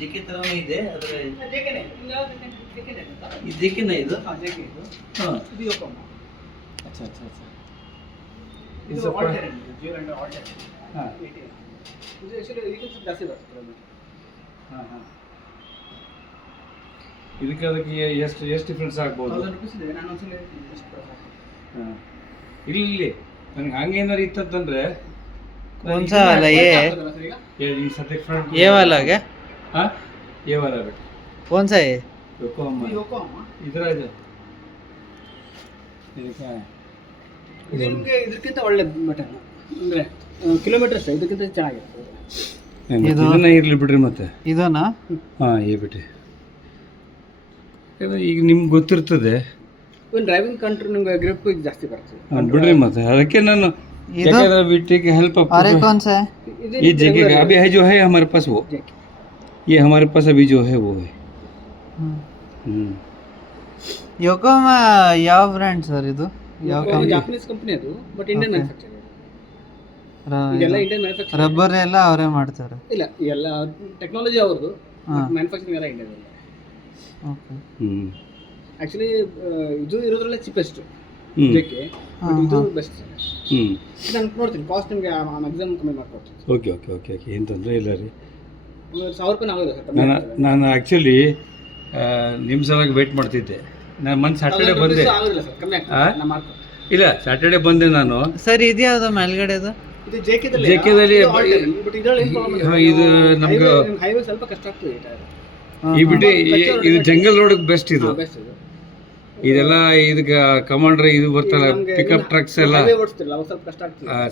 JK ತರನೇ ಇದೆ ಆದರೆ ಜೆಕೆನೇ ಇದು ಜೆಕೆನೇ ಇದು ಜೆಕೆ ಇದು ಇದು ಯೋಕೋಮ अच्छा अच्छा अच्छा ಇದು ಆಲ್ಟರ್ನೇಟ್ ಡ್ಯೂಯಲ್ ಅಂಡ್ ಆಲ್ಟರ್ನೇಟ್ ಇದು एक्चुअली ಇದಕ್ಕೆ ಜಾಸ್ತಿ ಬರ್ತದೆ ಇದಕ್ಕೆ ಅದಕ್ಕೆ ಎಷ್ಟು ಡಿಫರೆನ್ಸ್ ಆಗ್ಬೋದು 1000 ರೂಪಾಯಿ ಇದೆ ನಾನು ಒಂದ್ಸಲ ಇಲ್ಲಿ ನನಗೆ ಹಂಗೇನಾರು ಇತ್ತಂತಂದ್ರೆ कौन सा वाला ये वाला क्या हाँ ये वाला बेटा कौन सा है योकोहामा इधर आ जाओ ಇದು ನಿಮಗೆ ಇದಕ್ಕಿಂತ ಒಳ್ಳೆ ಬಟನ್ ಅಂದ್ರೆ ಕಿಲೋಮೀಟರ್ ಅಷ್ಟೇ ಇದಕ್ಕಿಂತ ಚೆನ್ನಾಗಿದೆ ಇದನ್ನ ಇರಲಿ ಬಿಡ್ರಿ ಮತ್ತೆ ಇದನಾ ಹಾಂ ಏ ಬಿಟ್ರಿ ಈಗ ನಿಮ್ಗೆ ಗೊತ್ತಿರ್ತದೆ ಒಂದು ಡ್ರೈವಿಂಗ್ ಕಂಟ್ರೋಲ್ ನಿಮ್ಗೆ ಗ್ರಿಪ್ ಜಾಸ್ತಿ ಬರ್ತದೆ ಬಿಡ್ರಿ ಮತ್ತೆ ಅದಕ್ಕೆ ನಾನು वी टेक हेल्प ऑफ अरे कौन सा है ये जेके का अभी है जो है हमारे पास वो ये हमारे पास अभी जो है वो है ಯೋಕೋಮಾ ಯಾವ ಬ್ರ್ಯಾಂಡ್ ಸರ್ ಇದು ಯಾವ ಜಾಪನೀಸ್ ಕಂಪನಿ ಅದು ಬಟ್ ಇಂಡಿಯನ್ ಮ್ಯಾನುಫ್ಯಾಕ್ಚರ್ ಇದೆಲ್ಲ ಇಂಡಿಯನ್ ಮ್ಯಾನುಫ್ಯಾಕ್ಚರ್ ರಬ್ಬರ್ ಎಲ್ಲ ಅವರೇ ಮಾಡ್ತಾರೆ ಇಲ್ಲ ಎಲ್ಲ ಟೆಕ್ನಾಲಜಿ ಅವರದು ಮ್ಯಾನುಫ್ಯಾಕ್ಚರಿಂಗ್ ಎಲ್ಲ ಇಂಡಿಯನ್ ಓಕೆ ಆಕ್ಚುಲಿ ಇದು ಇರೋದ್ರಲ್ಲೇ ಚೀಪೆಸ್ಟ್ ಜೆಕೆ ಇದು ಬೆಸ್ಟ್ ನಾನು ನೋಡ್ತೀನಿ ಕಾಸ್ಟ್ ನಿಮಗೆ ಮ್ಯಾಕ್ಸಿಮಮ್ ಕಮ್ಮಿ ಮಾಡ್ಕೊಡ್ತೀನಿ ಓಕೆ ಓಕೆ ಓಕೆ ಓಕೆ ಏನು ತೊಂದರೆ ಇಲ್ಲ ರೀ 1000 ರೂಪಾಯಿ ಆಗೋದು ನಾನು ಆ್ಯಕ್ಚುಲಿ ನಿಮ್ಮ ಸಲಾಗಿ ವೆಯ್ಟ್ ಮಾಡ್ತಿದ್ದೆ ನಾನು ಮೊನ್ನೆ ಸ್ಯಾಟರ್ಡೆ ಬಂದೆ ಇಲ್ಲ ಸ್ಯಾಟರ್ಡೆ ಬಂದೆ ನಾನು ಸರ್ ಇದು ಯಾವುದು ಮೇಲ್ಗಡೆ ಅದು ಇದು ಜೆಕೆದಲ್ಲಿ ಇದು ನಮ್ಗೆ ಹೈವೇ ಸ್ವಲ್ಪ ಕಷ್ಟ ಆಗ್ತದೆ ಈ ಬಿಟ್ಟು ಇದು ಜಂಗಲ್ ರೋಡ್ ಬೆಸ್ಟ್ ಇದು ಇದೆಲ್ಲ ಇದಕ್ಕೆ ಕಮಾಂಡ್ರೆ ಇದು ಬರ್ತಲ್ಲ ಪಿಕಪ್ ಟ್ರಕ್ಸ್ ಎಲ್ಲ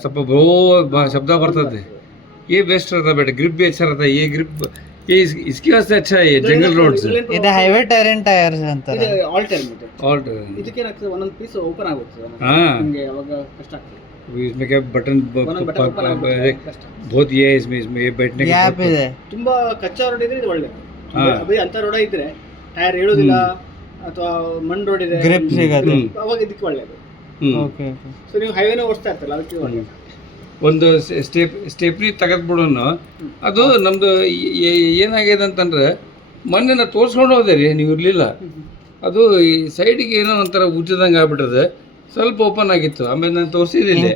ಸ್ವಲ್ಪ ಬಹು ಶಬ್ದ ಬರ್ತದೆ ये बेस्ट रहता बेटा ग्रिप भी अच्छा रहता है ये ग्रिप ये इसकी वास्ते अच्छा है ये जंगल रोड से ಇದು ಹೈವೇ ಟೈರ್ಸ್ ಅಂತಾರೆ ಇದು ಆಲ್ ಟೈರ್ ಇದಕ್ಕೆ ಏನಾಗ್ತದೆ ಒಂದೊಂದು ಪೀಸ್ ಓಪನ್ ಆಗುತ್ತೆ ನಿಮಗೆ ಅವಾಗ ಕಷ್ಟ ಆಗ್ತದೆ इसमें क्या बटन बहुत ये है इसमें ये बैठने का ಗ್ಯಾಪ್ ಇದೆ ತುಂಬಾ ಕಚ್ಚಾ ರೋಡ್ ಇದ್ರೆ ಇದು ಒಳ್ಳೆದು ಅದೇ ಅಂತ ರೋಡ್ ಇದ್ರೆ ಟೈರ್ ಹೇಳೋದಿಲ್ಲ ಅಥವಾ ಮಣ್ಣು ರೋಡ್ ಇದೆ ಗ್ರಿಪ್ ಸಿಗುತ್ತೆ ಅವಾಗ ಇದಕ್ಕೆ ಒಳ್ಳೆದು ಓಕೆ ಸೊ ನೀವು ಹೈವೇನ ಓಡಿಸ್ತಾ ಇರ್ತಲ್ಲ ಅದಕ್ಕೆ ಒಳ್ಳೆದು ಒಂದು ಸ್ಟೆಪ್ನಿ ತೆಗೆದ್ಬಿಡೋನು ಅದು ನಮ್ಮದು ಏನಾಗಿದೆ ಅಂತಂದ್ರೆ ಮೊನ್ನೆ ನಾನು ತೋರಿಸ್ಕೊಂಡು ಹೋದೆ ರೀ ನೀವು ಇರಲಿಲ್ಲ ಅದು ಈ ಸೈಡಿಗೆ ಏನೋ ಒಂಥರ ಉಜ್ಜದಂಗೆ ಆಗ್ಬಿಟ್ಟದೆ ಸ್ವಲ್ಪ ಓಪನ್ ಆಗಿತ್ತು ಆಮೇಲೆ ನಾನು ತೋರಿಸಿದ್ದೀನಿ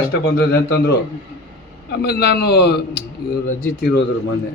ಅಷ್ಟೇ ಬಂದದೆ ಅಂತಂದ್ರು ಆಮೇಲೆ ನಾನು ಅಜ್ಜಿ ತೀರೋದ್ರು ಮೊನ್ನೆ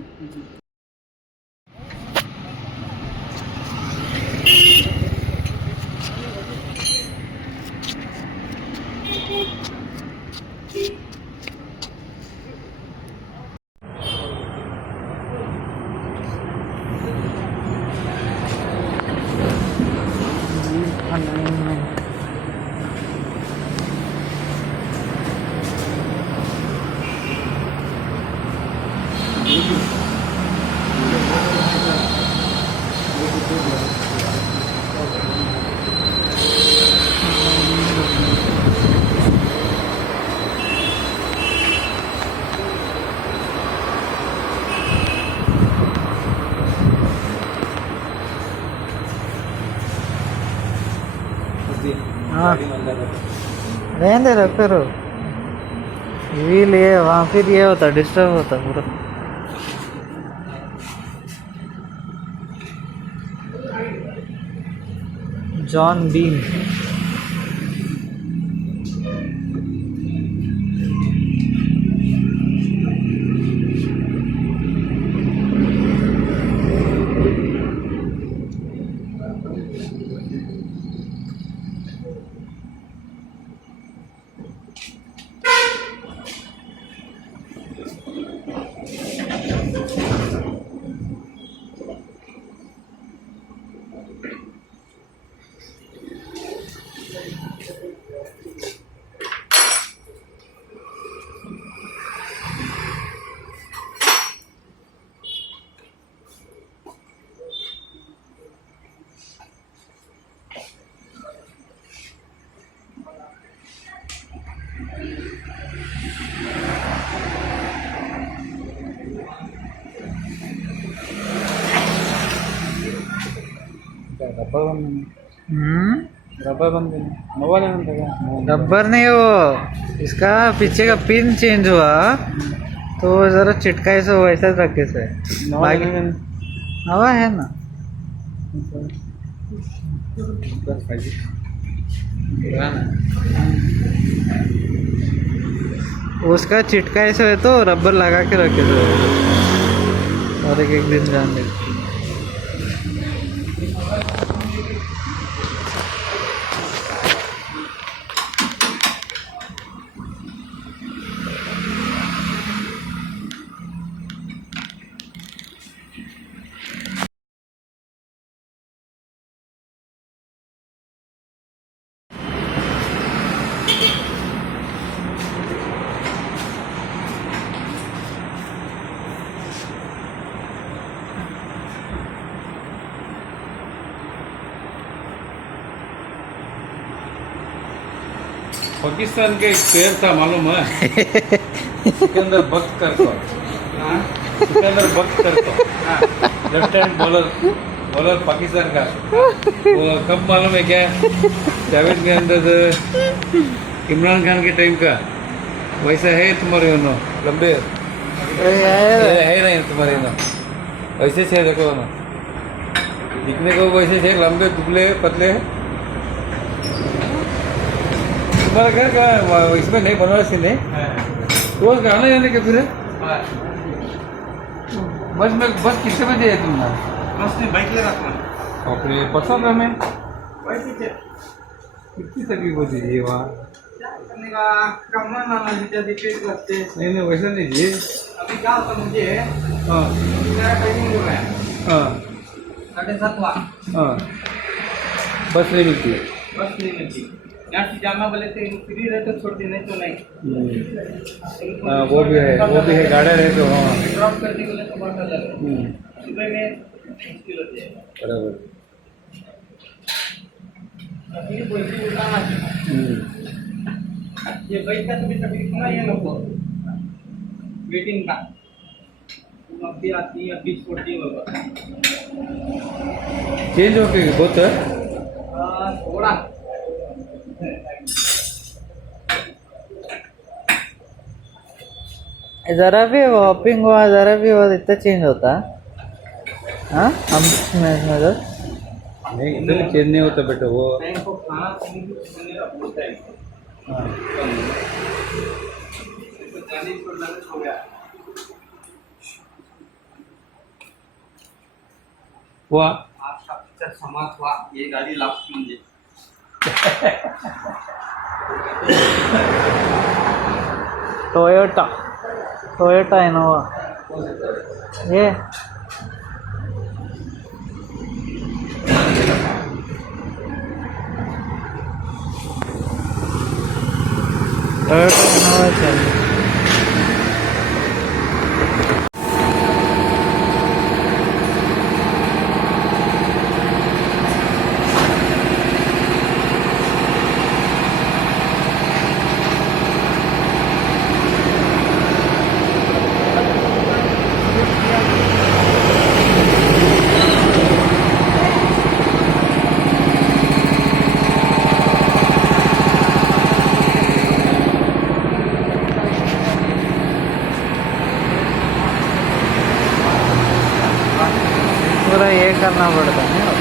रहने दे रहा फिर व्हील ये वहाँ फिर ये होता डिस्टर्ब होता पूरा जॉन बीन रबर बंद हम्म, रबर बंद मोबाइल बंद रबर नहीं वो, इसका पीछे का पिन चेंज हुआ तो जरा चिटकाए से वैसा रखे से बाकी हवा है ना। उसका चिटकाए से है तो रबर लगा के रखे थे और एक एक दिन जान दे। पाकिस्तान के एक प्लेयर था मालूम है, सिकंदर बख्त करको, सिकंदर बख्त करको, left hand bowler bowler Pakistan का। वो कब मालूम है क्या? जावेद के अंदर इमरान खान के टाइम का वैसा है तुम्हारे उनो लंबे है नहीं तुम्हारे उनो वैसे से देखो ना, दिखने को वैसे से लंबे दुबले पतले। तुम्हारा घर का इसमें नहीं बनारसी नहीं तो आना जाने के फिर बस में बस कितने बजे है तुम्हारा? बस में बाइक ले रखना अपने पसंद है मैं कितनी तकलीफ होती है वहाँ? करने का कमरा ना डिपेंड करते नहीं नहीं वैसा नहीं जी। अभी क्या होता मुझे हाँ मेरा टाइमिंग हो रहा है हाँ 7:30 हाँ बस नहीं मिलती है। बस नहीं मिलती यहाँ से जाना बोले तो फ्री रहते छोड़ दी नहीं तो नहीं हाँ वो भी है गाड़ी रहे तो हाँ ड्रॉप करने के लिए तो बहुत अलग है सुबह में मुश्किल होती है बराबर। अभी कोई भी उठाना ये बाइक का तो भी तकलीफ ना ये लोग को वेटिंग का अभी आती है अभी छोड़ती है बाबा चेंज हो गई बहुत है थोड़ा जरा भी वॉपिंग हुआ जरा भी हुआ इतना चेंज होता है हाँ हम मैच में तो नहीं इधर चेंज नहीं होता बेटा वो टाइम को खाना पीने की खाने का बहुत टाइम हाँ तो 40% हो गया हुआ आपका पिक्चर समाप्त हुआ ये गाड़ी लास्ट म्हणजे टोयोटा टोयोटा इनोवा ये टोयोटा इनोवा चाहिए। पूरा ये करना पड़ता है।